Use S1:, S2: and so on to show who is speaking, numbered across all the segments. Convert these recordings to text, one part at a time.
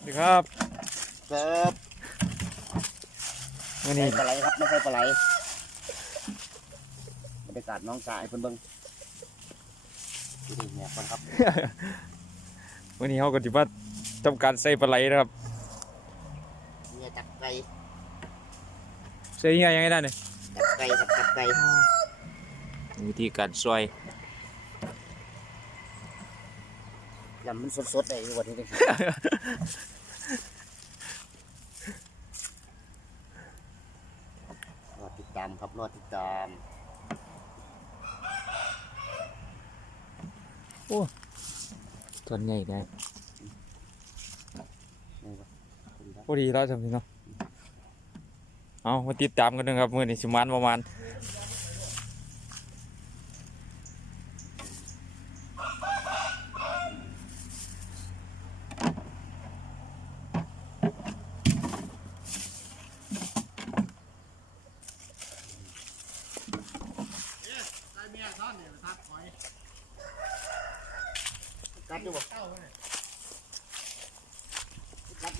S1: สวัสดีครับ
S2: เสิร์ฟ
S1: วัน
S2: ใส่
S1: นี้
S2: ปลาไหลครับไม่ใช่ปลาไหลบรรยากาศน้องสายเพิ่นเบิ่งดูดิเนี่ยคนครับ
S1: วันนี้เขาก็ถือว่าทำการใส่ปลาไหลนะครับ
S2: เนี่ยจับไก่
S1: ใส่ยังไงยังไงได้เนี่ย
S2: จับไก่ครับจับไก่
S1: วิธีการซอย
S2: ยำมันสดๆเลยวันนี้เลยรอติดตามครับรอติดตาม
S1: ส่วนใหญ่ได้
S2: นี่ครับคุณครับ
S1: พอดีแล้วจำนี้เนาะเอามาติดตามกันนะครับมื่อนี้สิมันประมาณ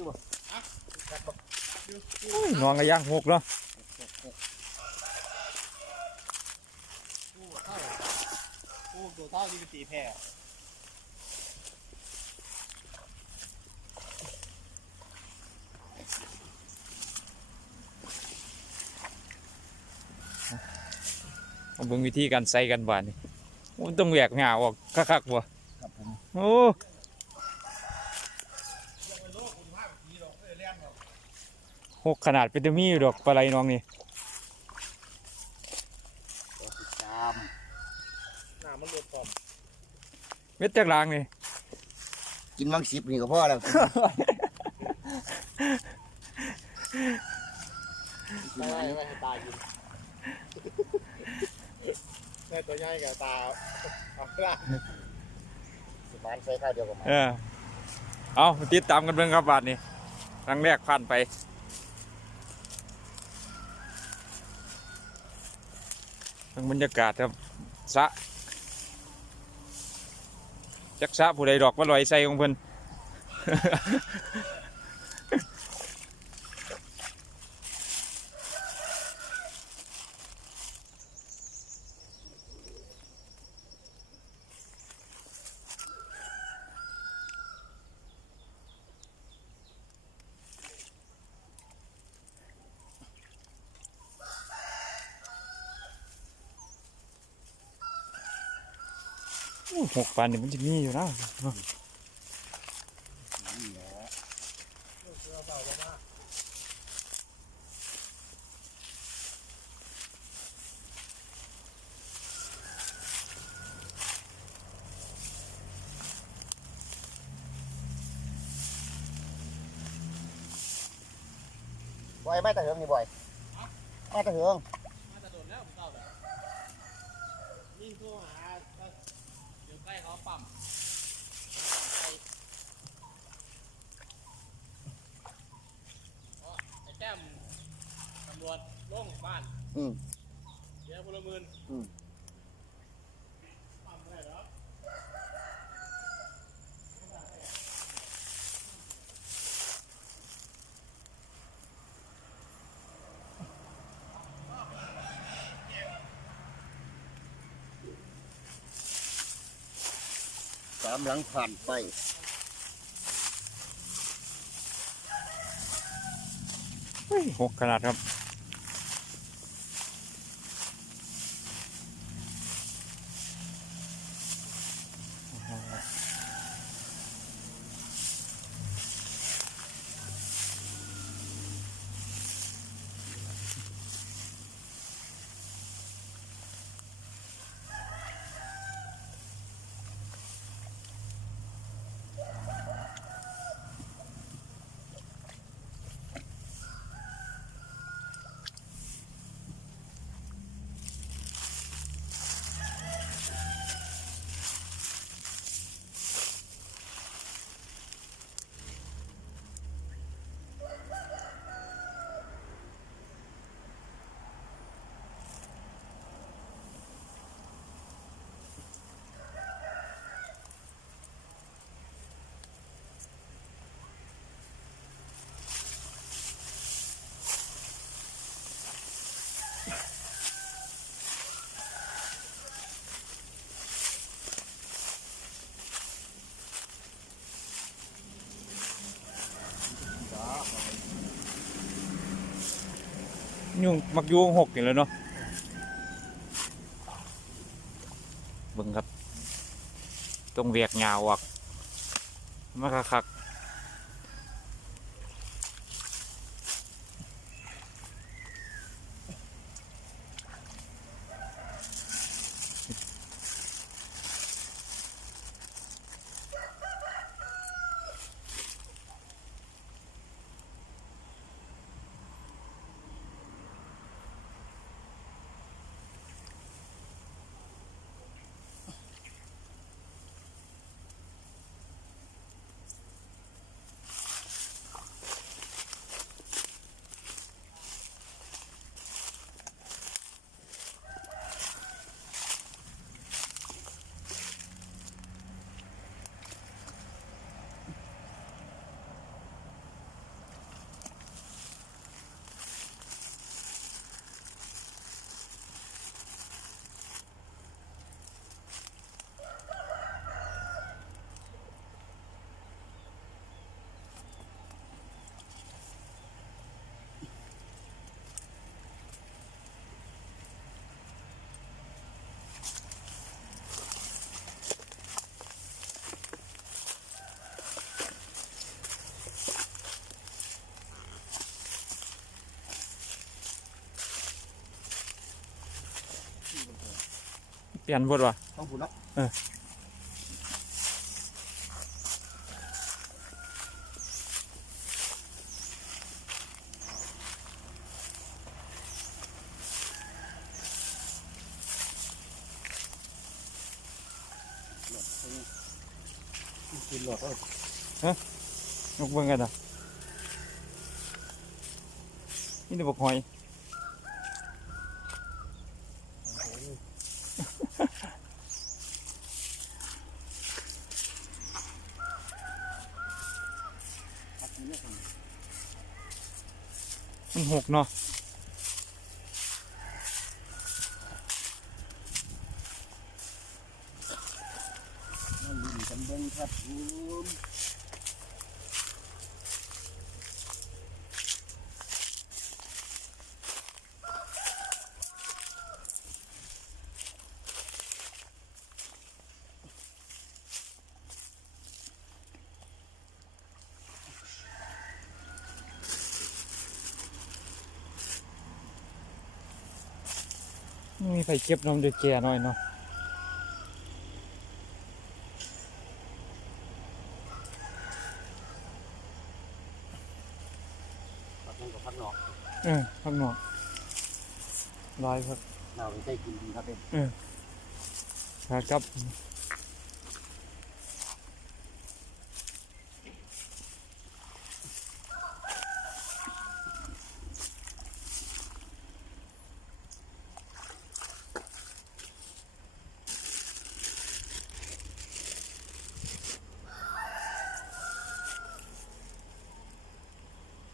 S2: อยู่บ่กัดบ่
S1: อุ้ยน้องก็ย่างหกเนาะ
S3: โอ้ตัวเท่าที่เป็นตีแพร่
S1: เอาเบิ่งวิธีการใส่กันบ้านนี่มันต้องแหวกหงาออกคักๆบ่
S2: ครับผม
S1: โอ้ หกขนาดเป็นตะมีอยู่ดอกปลาไหลน้องนี่
S2: รอติดตาม
S3: หน้ามันหลุดก่อน
S1: เม็ดจากลางนี่
S2: กินวังสิบนี่ก็พอแล้ว
S3: ไม่ไม่ไม่ให้ตากินแม่ตัวใหญ่กับตาเอาละ
S2: สิบานใส่ข้าวเดียวกับมัน
S1: เออ เอามาติดตามกันเบิ่งครับบาทนี่ครั้งแรกผ่านไป ทางบรรยากาศครับสะจักสะผู้ใดดอกว่าลอยใส่ของเพิ่น หกปันนี่มันจะมีอยู่นะ
S2: บอยไม่ตะเหิงนี่บอยไม่ตะเหิง
S3: มาจะโดนแล้วผมเศร้าเลยยิ่งโทรหาเดี๋ยวใกล้เขา ปั๊มไอ้แก้มตำรวจลงบ้าน
S2: อืม
S3: เดี๋ยวพลเมือง
S2: อืม
S3: ปั๊มไม่ได้หรอ
S2: สามหลังผ่านไป
S1: หกขนาดครับ ยุ่งมักยุ่งหกอย่างแล้วเนาะเบิ่งครับ ตรงเวียกยาวออกมาคักๆ เปลี่ยนบทว่ะ
S2: ต้องพูดเนาะ
S1: เออ
S2: กินหลอดเออย
S1: กเบิ่งกันนะนี่ตะบกหอย
S2: พักกินเนี่ยครับ
S1: มันหก เนาะ
S2: นั่นดีกันเบิ้งครับผม
S1: ม่มีไฟเก็บนมเดือแก่หน่อยเนาะ
S2: พักนั่นกับพักนอก
S1: เออข้างนอกลายครับ
S2: เราไปใช้กินดีครับเป็น
S1: ครับ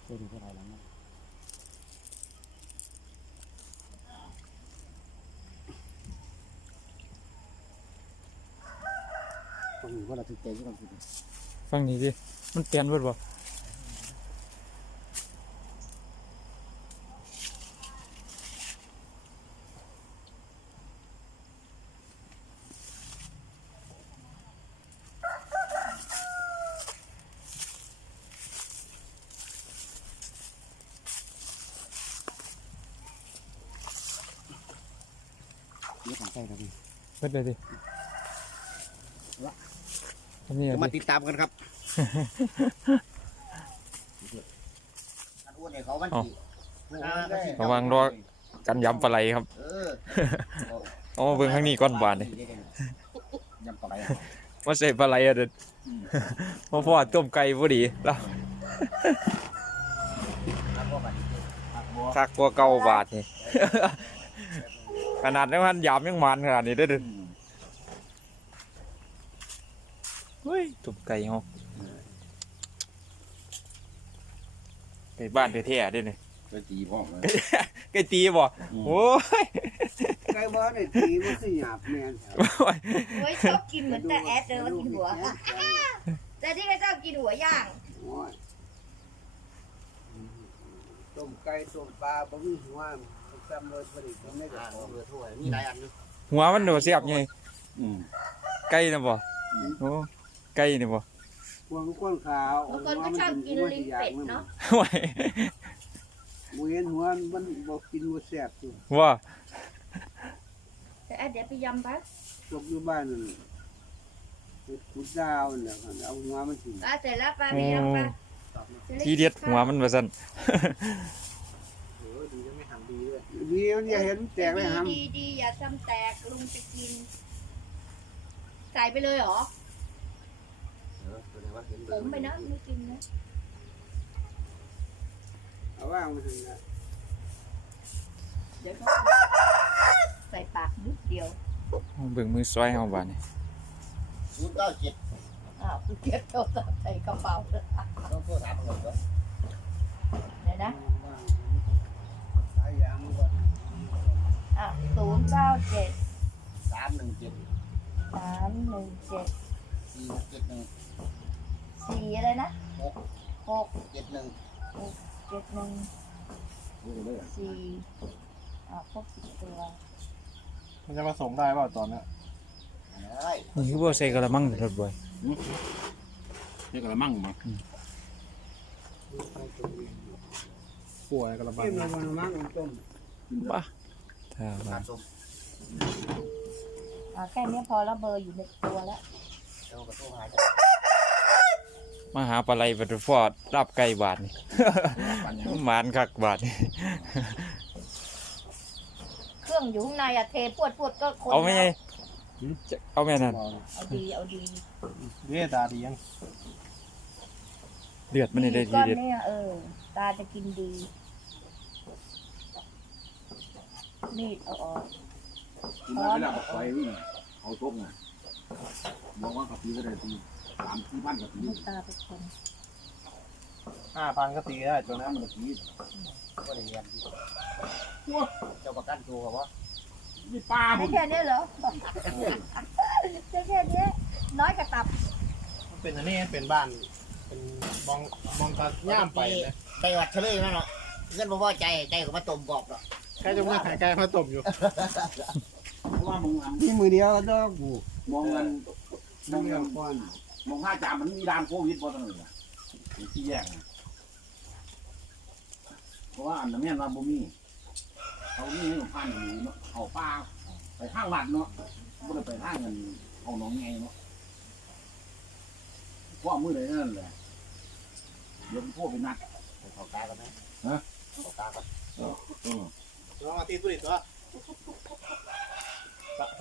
S2: เจอดูเท่าไหร่แล้วนะต้องมีว่าเราถึงใจที่เราคิด
S1: ฟังนี้ดิมันเปลี่ยนเบิดบ่
S2: นี่ของใจครับพี่
S1: เบิดเลยดิ อันนี้
S2: จะ
S1: อะ
S2: มา
S1: ดิ
S2: ติดตามกันครับอันอ้วนเนี่ยเขาวันที่
S1: ระวังรอกันยำปลาไหลครับ
S2: เออ
S1: เอามาเบิ่งข้างนี้ก้อนบาทนี่
S2: ยำปลาไหล
S1: ว่าใส่ปลาไหลอะเด็ดเพราะพ่อต้มไก่พอดีแล้วคักกว่าเก่าบาทนี่ขนาดนั้นมันยำยังมันขนาดนี้เด้อเด้อ เฮ้ยต้มไก่เฮาไก่บ้านแท้ๆเด้อนี่
S2: ไปตีพ่อมา
S1: ไก่ตีบ่โอ้ย
S4: ไก่บ้านไอ้ตีมันสิหยาบแม่นครับ
S5: เฮ้ยชอบกินเหมือนแต่แอดเลยว่ากินหัวแต่ที่ไม่ชอบกินหัวย่าง
S4: โอ้ยต้มไก่ต้มปลาบ่มีหัวจำเลยผลิตไม่ได้
S2: อ่า
S4: ของ
S2: เบอร์ถ้วยมีหลายอันอยู่
S1: หัวมันโดดเสียบไง
S2: อืม
S1: ไก่นะบ่โอ้ ไก่นี่บ่
S4: พวงก้นขาว
S5: บางคนก็ชอบกินลิ้นเป็ดเนาะ
S1: ไว้
S4: หมูเห็นหัวมันบ่กินบ่แซ่บอยู่
S1: ว่า
S5: แต่แอดเดี๋ยวไปยำไป
S4: ตกอยู่บ้านนั่นเฮ็ดกุดดาวนั่นแหละครับเอาหัวมันสิ
S5: ปลาเสร็จแล้วปลาไปยำปลา
S1: ทีเด็ดหัวมันว่าซั่น
S3: โอ้ดีจะไม่ทำดีเลย
S4: ดีมันอย่าเห็นมันแตกเลยครับ
S5: ดีดีๆอย่าทำแตกลุงจะกิน ใส่ไปเลยเหรอ
S2: เออ แสดงว่าเห็นเบ
S5: ผ
S2: อร์
S5: มไปนะไม่กินนะ
S4: เอาว่างมันสินะ
S5: เดี๋ยวเขาใส่ปากนิดเดียว
S1: เบิ่งมือซอยเฮาบาดนี่
S2: ศูนย์เก้าเจ็ด
S5: อ้าวเก็บโทรศัพท์ใส่กระเป๋าเลย
S2: ต้องโทรถามหน่อยก่อน
S5: เดี๋ยวนะ
S4: ว่างสายยางมันก่อน
S5: อะศูนย์เก้าเจ็ด
S2: สามหนึ่งเจ็ด
S5: สามหนึ่งเจ็ด
S2: สี่หกเจ็ดหนึ่ง
S5: สี่อะไรนะ
S2: หก
S5: หก
S2: เจ็ดหนึ่ง
S5: เจ็ดหนึ่ง
S2: ดูเลยอะ
S5: สี่อ่าครบสิบตัว
S3: มันจะผสมได้เปล่าตอนนี้
S2: ได้
S1: นี่คือบ่ใส่กระมังรถบ่อย
S2: นี่กระมังมา
S3: ป่วยกระบา
S4: กิ
S3: ด
S4: นแล้วมันมักมันต้ม
S1: ป่ะถ้าว่า
S2: ขาดส้ม
S5: อ่าแค่นี้พอแล้วเบอร์อยู่ในตัวแล้ว
S2: เจ้ากระโทรหาจะ
S1: มาหาปลาไหลบัดฟอดรับไก่บาดนี่
S2: ปันยัง
S1: หมานคักบาดนี่
S5: เครื่องอยู่ข้างในอะเทพวดพวดก็คน
S1: เอาไหม่ไง
S5: แล้ว
S1: เอาแม่นั่น
S5: เอาดีเอาดี
S3: เรียตาดียัง
S1: เลือดมันนี่ได้ที
S5: ก้อน
S1: เด็ด
S5: เนี่ยเออ ตาจะกินดีมีดเอาออก
S2: คุณไม่ได้บอกไปวิ่งเอาทุกไงบอกว่ากับปีก็ได้ปี สามสี่พันกับปี
S5: ให้ตาเป็นคน
S3: ห้าพันก็ตีได้จน
S2: น้ำมันกับปีก็ได้เรียนที่เจ้าประกันตัวว่านี่ป้าผ
S5: ไม่
S2: ม
S5: แค่นี้เหรอจะแค่นี้น้อยกระตับ
S3: มันเป็นอันนี้เป็นบ้าน เป็นมองมองตาย่ามไปนะ
S2: ไปวัดเฉลยนั่นเนาะเพื่อนบอกว่าใจใจก็มาต้มกรอบเนาะ
S3: ใกล้จะมาขายไก่มาต้มอยู่
S2: เพราะว่ามึงอัน
S4: นี่มือเดียวดอกบู
S2: มองกันม
S4: น้
S2: อง
S4: เดีย
S2: กั
S4: วนก่อน
S2: มองห้าจามมันมีด่านโควิดพอตั้งเลยที่แยกเพราะว่าอันนั้นเนี่ยเราบ่มีเขามีให้พันอยู่เนาะเขาป้าไปทางวัดเนาะบ่ได้ไปทางเงินเอาน้องไงเนาะเพราะมือไหนนั่นแหละเดี๋ยวพวกไปนัดเขาตากันนะฮะเขาตากันเออ
S3: สองอาทิตย์สุดตัว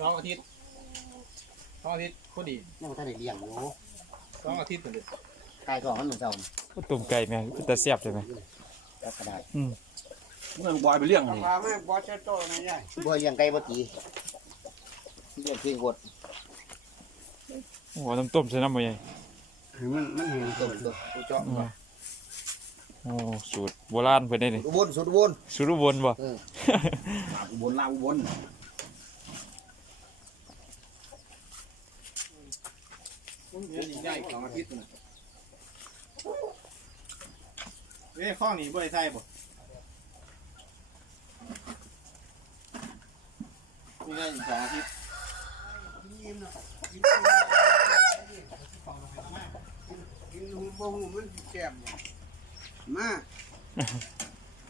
S3: สองอาทิตย์สองอาทิตย์พอดี
S2: นี่มันท่านได้เลี้ยงอยู่
S3: สองอาทิตย์สุด
S2: ขายของมันเหมือนเจ้า
S1: ต้มไก่แม่เป็นตาแซ่บใช่ไหม
S2: แล้วก็ได้
S1: อืม
S2: เมื่อบอยไปเลี้ยง
S4: เอา
S2: นี่
S4: พาแม่บอสเชโต้นะยาย
S2: บอยเลี้ยงไก่บ่ตีเลี้ยงเพียงกด
S1: โอ้น้ำต้มใส่น้ำบ่ใหญ่
S4: มันมันเห็น
S2: ต้มตัวกูเจาะ
S1: อืมโอ้สูตรโบราณเพิ่นได้นี่
S2: อุบลสุดอุบล
S1: สูตรอุบลบ่
S2: อุบลลาวอุบล
S3: เดือนใหญ่สองอาทิตย์นะเอ้ข้องนี้บ่ได้ใส่บ่มีได้อีกสองอาทิตย์
S4: กินเนาะกินกินหูบ่หูมันแซ่บบ่มา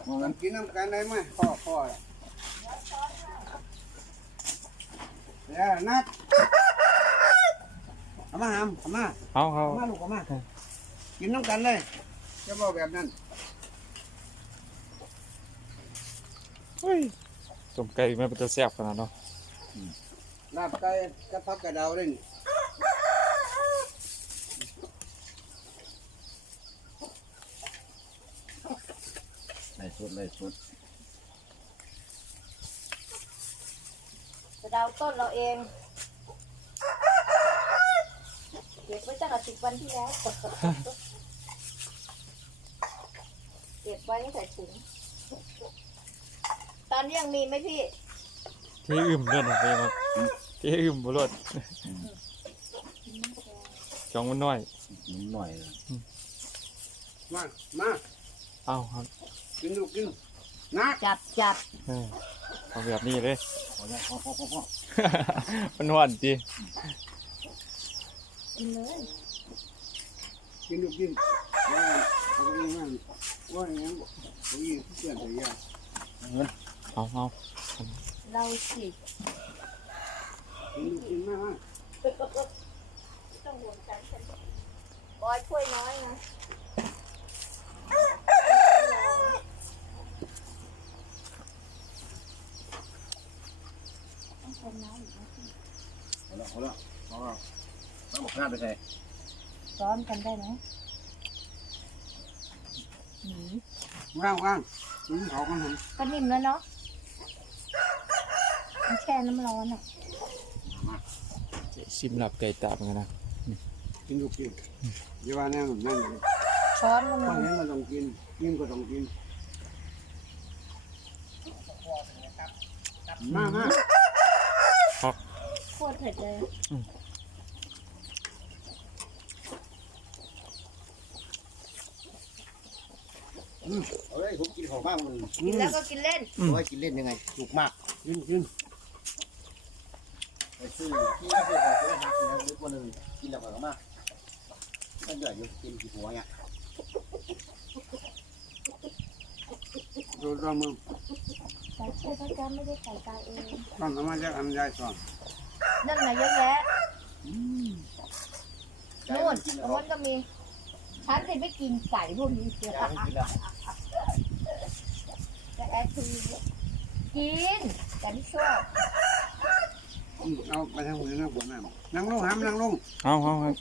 S2: มองกัน
S4: กินน้ำกันได้ไหมพ่อพ่อเดี๋ยวนัด เอามาหามเอามา
S1: เอาเอา
S4: เอามาลูกเอามากินน้ำกันเลยจะบอกแบบนั้น
S1: เฮ้ยต้มไก่แม่เป็นตาแซ่บขนาดเนาะ
S4: ลาบไก่กระพักกระเดาเลยนี่
S2: ไล่สุดไล่สุด
S5: จะดาวต้นเราเอง เก็บไว้ตั้งแต่สิบวันที่แล้วเก็บไว้ใส่ถุงตอนนี้ยังมีไหมพี่
S1: เทอึมเด้อนะไปมาเทอึมบ่รอดจองมันน้อย
S2: นิดหน่อย
S4: มามา
S1: เอาครับ
S4: กินลูกกินนะ
S5: จับจับ
S1: เออเอาแบบนี้เลยมันหวานจี
S5: กินเลย
S4: กินลูกกินว่าเอาไปนั่นว่าอย่างนั้นเขายิงเพื่อนแต่ยา
S1: เอาเอา
S5: เราสิ
S4: กินลูกกินมาก
S5: ต้องห่วงกันฉันบอยช่วยน้อยนะต้องคนน้อยอีกนะ
S2: พอแล้วพอแล้วพอแล้ว ต้องบอกหน้าไปใส่
S5: ซ้อนกันได้ไหมหนี
S4: ว่างว่างกินเขากันหัน
S5: ก็นิ่มแล้วเนาะมันแช่น้ำร้อนอะ
S1: ชิมหลับไก่ตาเหมือนกันนะ
S4: กินลูกกินอย่าว่าแน่นั่นเลย
S5: ช้อนมัน
S4: บางทีก็ต้องกินกินก็ต้องกิน มากมาก
S5: โคตรเผ็ดเลย
S2: เฮ้ยผมกินของบ้างมัน
S5: กินแล้วก็กินเล่น
S2: โอ้ยกินเล่นยังไงถูกมาก
S4: กินกิน
S2: ไปซื้อที่ไม่เคยขอซื้อหักนะนึกว่าหนึ่งกินแล้วก็มากมันเดือดอยู่กินกี่หัวเนี่ย
S4: โดนตัวมึง
S5: แต่เชื่อเขาจะไม่ได้ใส่ตาเอง
S4: ตอนทำมาจากอันใหญ่ตอน
S5: นั่นน่ะเยอะแยะนู่นตรงนู้นก็มีฉันจะไม่กินไก่พวกนี้เชียว
S2: ยายไม่กินแล้ว
S5: แต่แอดคือ กินแต่ไม่ชอบ
S4: เอาไปทางหัวนั่งหัวนั่งนั่งลงหามนั่งลง
S1: เอาเอาเอา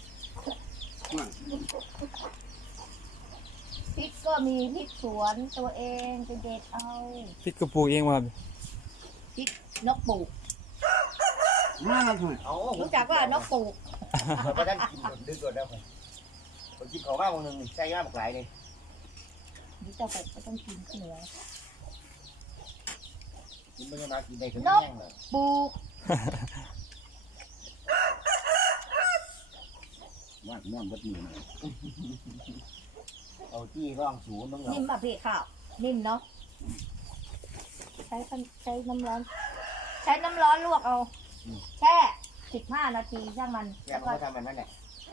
S5: พริกก็มีพริกสวนตัวเองไปเด็ดเอา
S1: พริกกระปูเองมา
S5: นกปลูก
S4: มาแล้ว thôi
S2: เอา
S5: รู้จักว่านกปลูก
S2: เพราะฉะนั้นกินก่อนดึกก่อนแล้วผมกินของบ้างวันหนึ่งใช่ย่าบอกหลายเลย
S5: นี่เจ้าปลูกก็ต้องกินข้าวเหนียว
S2: กินไม่ได้มากินได้ถึงแห้งเลย
S5: ปลูก
S2: ว่าม่วนบัดมือเลยเอาที่ร่องสูงต้อง
S5: นิ่มป่ะพี่ข้าวนิ่มเนาะใช้น้ำใช้น้ำร้อน ใช้น้ำร้อนลวกเอาแช่สิบห้านาทีช่างมัน
S2: แยกเขาทำแบบนั้นแหละ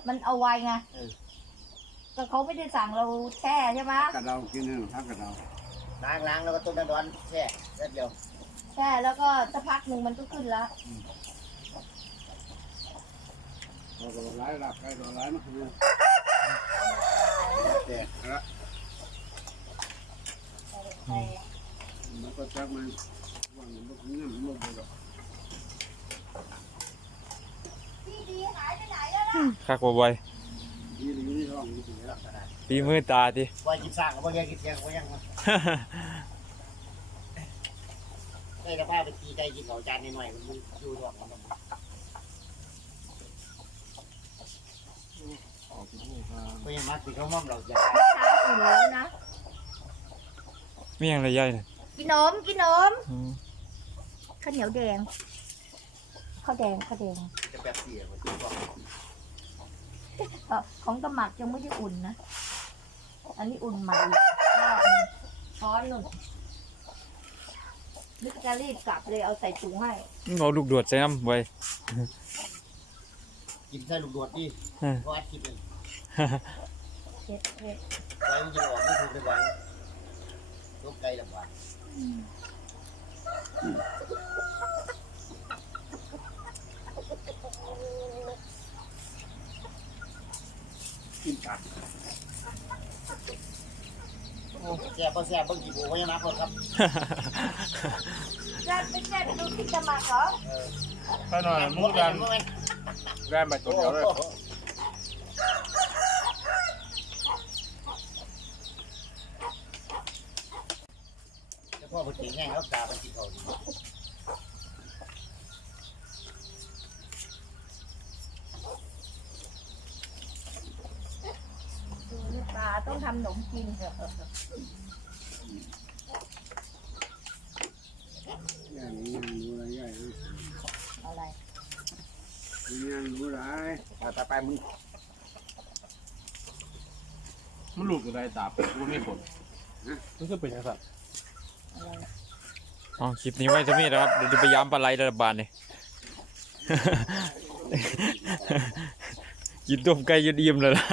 S5: มันเอาไวไง
S2: เออ
S5: ก็เขาไม่ได้สั่งเราแช่ใช่ไหม
S4: กระเดากินให้ทักกระเดา
S2: ล้างล้างแล้วก็ต้มน้ำร้อนแช่แป๊บเดียว
S5: แช่แล้วก็สักพักหนึ่งมันก็ขึ้นแล้ว
S4: เราโดนร้ายหลับใครโดนร้ายมาคือ
S2: แช่
S4: มันก็จักมันว่ามันบ่กินน้ำมันบ่ได้ดอก
S5: พี่ดีหายไปไหนแล้วล่ะ
S1: คักบ่บ่อย
S4: ดีหรือนี่ท้องนี่สิแล้ว
S1: ปีมือตาดิ
S2: ว่ากินสร้างกับว่าแยกกินเสียงว่ายัง ได้แต่ผ้าไปตีใจกินของจานหน่อยมันดูดอกมันก็ยังมักกินข้าวม่อมเราจะ
S5: เช้าอุ่นแล้วนะ
S1: มีอย่างไรใหญ่น่ะ
S5: กินนมกินนม
S1: อืม
S5: ข้าวเหนียวแดงข้าวแดงข้าวแดง
S2: จะแบบเสียมันกินก่อน
S5: เออของตะหมักยังไม่ได้อุ่นนะ อันนี้อุ่นใหม่ก็ช้อนนุ่น นึกจะรีบกลับเลยเอาใส่ถุงให้
S1: เอาลูกดวดใส่น้ำไว้
S2: กินใส่ลูกดวดดิ
S1: เออ
S2: ก็อัดคลิปเลย
S5: เผ็ดเผ็ด
S2: ไว้มันจะออกไม่ถูกเลยวันลูกไก่ลำบากกินกันโอ้ แซ่บก็แซ่บเบิ่งกี่บัวยังนับคนครับ
S5: แซ่บไม่แซ่บดูที่ตะหมักเหรอ
S3: ไปหน่อยมุกดันได้มาตัวเดียวเลย
S2: แล้วพ่อไปถึงแง่งแล้วกาไปกินเขาดี
S5: ดูนี่ปลาต้อง ทำขนมกินเถอะ
S4: อย่างนี้ยังรู้อะไรใหญ่เลย
S5: อะไร
S4: ยังรู้หลาย
S2: เอาต่ไปมึง
S3: มันหลุดอะไรตาปูไม่ผลมันคือเป็นยังไง
S1: อ๋อคลิปนี้ไว้จะมีนะครับเดี๋ยวจะพยายามปลาไหลระบาดนี่กินต้มไก่จนอิ่ยมเลยล่ะ